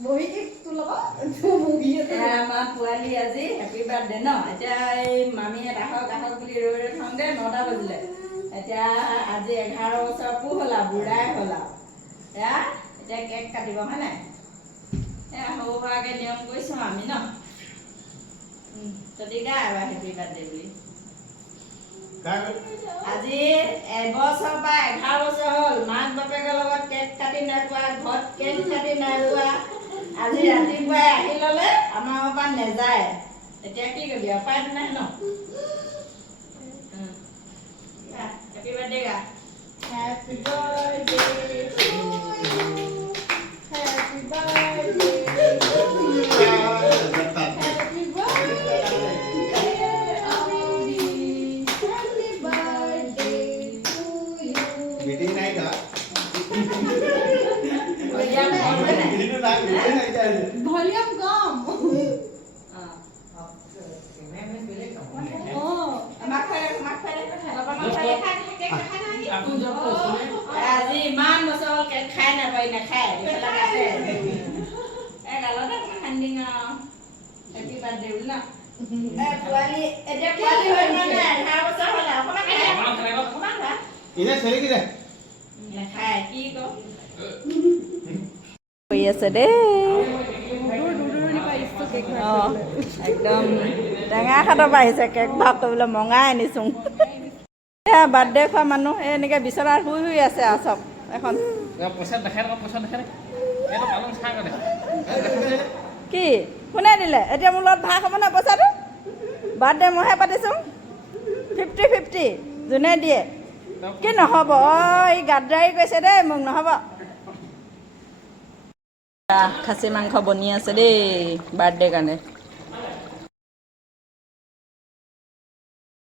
বহি তোৰ লগত আমাৰ পোৱালি আজি হেপী বাৰ্থডে ন এতিয়া এই মামীয়ে আহক আহক বুলি ৰৈ ৰৈ থাকোঁতে 9টা বাজিলে এতিয়া আজি 11 বছৰ পুহ হ'ল আৰু বুঢ়াই হ'ল আৰু এতিয়া কেক কাটিব হয় নাই সৰু সুৰাকৈ নিয়ম কৰিছোঁ আমি ন যদি গা এবাৰ হেপী বাৰ্থডে বুলি আজি এবছৰ বা 11 বছৰ হ'ল মাক বাপেকৰ লগত কেক কাটি নাই পোৱা ঘৰত কেক কাটি নাই পোৱা আজি ৰাতিপুৱাই আহি ল'লে আমাৰ পৰা নেযায় এতিয়া কি কৰিবি উপায়টো নাই ন হেপী বাৰ্থডে গা Happy birthday to you. Happy birthday to you. Happy birthday, Audi. Happy birthday to you. Meeting night, huh? Volume কম আজি ইমান বছৰ হ'ল কেক খাই নাপাৰি নাখায় গালতে খান্দি হেপী বাৰ্থডে বুলি ন পোৱালি এতিয়া পোৱালি হৈ মানে 11 বছৰ হ'ল অকণমান খোৱা Ini seri kita. নাখায় কি কৰি আছে দেই একদম টেঙা খাটৰ পৰা আহিছে কেক ভাগ কৰিবলৈ মঙাই আনিছোঁ বাৰ্থডে খোৱা মানুহ এনেকৈ বিচনাত শুই শুই আছে আৰু চব এখন কি কোনে দিলে এতিয়া মোৰ লগত ভাগ হ'ব নহয় পইচাটো বাৰ্থডে মইহে পাতিছোঁ 50-50 যোনে দিয়ে কি নহ'ব এই গাদ্দাৰী কৈছে দেই মোক নহ'ব খাচী মাংস বনি আছে দেই বাৰ্থডে কাৰণে